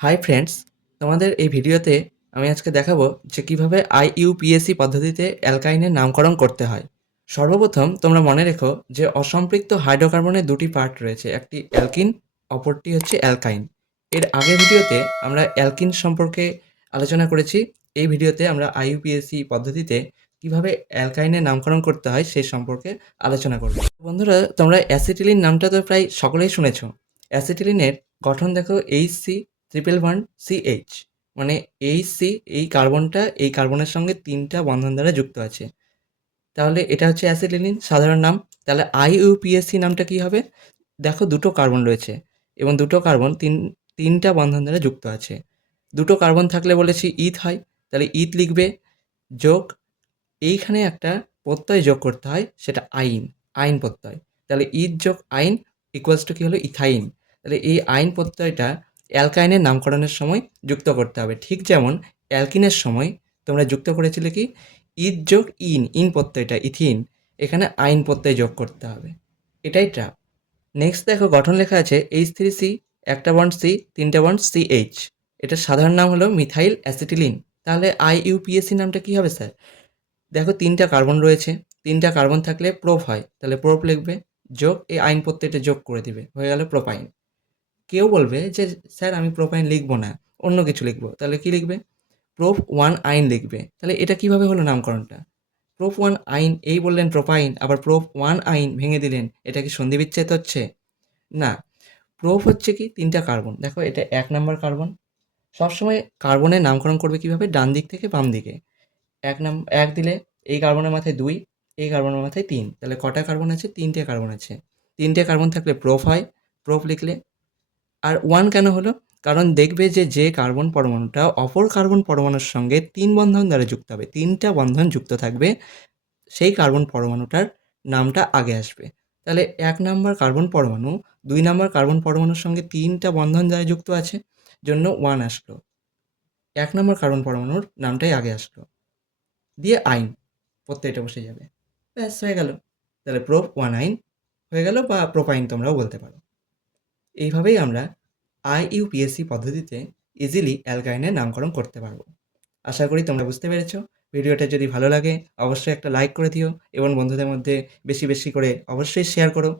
Hi friends তোমাদের এই ভিডিওতে আমি আজকে দেখাবো যে কীভাবে আইইউপিএসসি পদ্ধতিতে অ্যালকাইনের নামকরণ করতে হয়। সর্বপ্রথম তোমরা মনে রেখো যে অসম্পৃক্ত হাইড্রোকার্বনের দুটি পার্ট রয়েছে, একটি অ্যালকিন, অপরটি হচ্ছে অ্যালকাইন। এর আগের ভিডিওতে আমরা অ্যালকিন সম্পর্কে আলোচনা করেছি, এই ভিডিওতে আমরা আইইউপিএসসি পদ্ধতিতে কীভাবে অ্যালকাইনের নামকরণ করতে হয় সেই সম্পর্কে আলোচনা করব। বন্ধুরা, তোমরা অ্যাসিটিলিন নামটা তো প্রায় সকলেই শুনেছো। অ্যাসিটিলিনের গঠন দেখো H C triple one C H মানে এইচ সি এই কার্বনটা এই কার্বনের সঙ্গে তিনটা বন্ধন দ্বারা যুক্ত আছে। তাহলে এটা হচ্ছে অ্যাসিটিলিন সাধারণ নাম। তাহলে আইইউপিএসসি নামটা কি হবে? দেখো দুটো কার্বন রয়েছে এবং দুটো কার্বন তিন, তিনটা বন্ধন দ্বারা যুক্ত আছে। দুটো কার্বন থাকলে বলেছি ইথ হয়, তাহলে ইথ লিখবে যোগ, এইখানে একটা প্রত্যয় যোগ করতে হয়, সেটা আইন আইন প্রত্যয়। তাহলে ইথ যোগ আইন ইকুয়ালস টু কী হলো? ইথাইন। তাহলে এই আইন প্রত্যয়টা অ্যালকাইনের নামকরণের সময় যুক্ত করতে হবে। ঠিক যেমন অ্যালকিনের সময় তোমরা যুক্ত করেছিলে কি? ইদ যোগ ইন ইন প্রত্যয়টা, ইথিন। এখানে আইন প্রত্যয় যোগ করতে হবে। এটাই ট্রাপ। নেক্সট দেখো, গঠন লেখা আছে এইচ থ্রি সি একটা বন্ড সি তিনটা বন্ড সি এইচ এটার সাধারণ নাম হলো মিথাইল অ্যাসিটিলিন। তাহলে আই ইউপিএসসি নামটা কী হবে, স্যার? দেখো, তিনটা কার্বন রয়েছে। তিনটা কার্বন থাকলে প্রোপ হয়। তাহলে প্রোপ লিখবে যোগ, এই আইন প্রত্যয়টা যোগ করে দিবে। হয়ে গেল প্রোপাইন। কেউ বলবে যে, স্যার, আমি প্রোপাইন লিখব না, অন্য কিছু লিখব। তাহলে কি লিখবে? প্রোপ ওয়ান আইন লিখবে। তাহলে এটা কীভাবে হলো নামকরণটা? প্রোপ ওয়ান আইন, এই বললেন প্রোপাইন আবার প্রোপ ওয়ান আইন ভেঙে দিলেন, এটা কি সন্ধি বিচ্ছেদ হচ্ছে? না প্রোপ হচ্ছে কি তিনটা কার্বন দেখো, এটা এক নাম্বার কার্বন সবসময় কার্বনের নামকরণ করবে কীভাবে? ডান দিক থেকে বাম দিকে। এক নাম, এক দিলে এই কার্বনের মাথায় দুই, এই কার্বনের মাথায় তিন। তাহলে কটা কার্বন আছে? তিনটে কার্বন আছে। তিনটে কার্বন থাকলে প্রোপ হয়। প্রোপ লিখলে আর ওয়ান কেন হলো? কারণ দেখবে যে যে কার্বন পরমাণুটা অপর কার্বন পরমাণুর সঙ্গে তিন বন্ধন দ্বারা যুক্ত হবে, তিনটা বন্ধন যুক্ত থাকবে, সেই কার্বন পরমাণুটার নামটা আগে আসবে। তাহলে এক নাম্বার কার্বন পরমাণু, দুই নাম্বার কার্বন পরমাণুর সঙ্গে তিনটা বন্ধন দ্বারা যুক্ত আছে, জন্য ওয়ান আসলো। এক নম্বর কার্বন পরমাণুর নামটাই আগে আসলো। দিয়ে আইন, প্রত্যেকটা বসে যাবে। ব্যাস, হয়ে গেল। তাহলে প্রোপ ওয়ান আইন হয়ে গেল বা প্রোপাইন তোমরাও বলতে পারো। এইভাবেই আমরা আইইউপিএসসি পদ্ধতিতে ইজিলি অ্যালকাইনের নামকরণ করতে পারব। আশা করি তোমরা বুঝতে পেরেছ। ভিডিওটা যদি ভালো লাগে, অবশ্যই একটা লাইক করে দিও এবং বন্ধুদের মধ্যে বেশি বেশি করে অবশ্যই শেয়ার করো।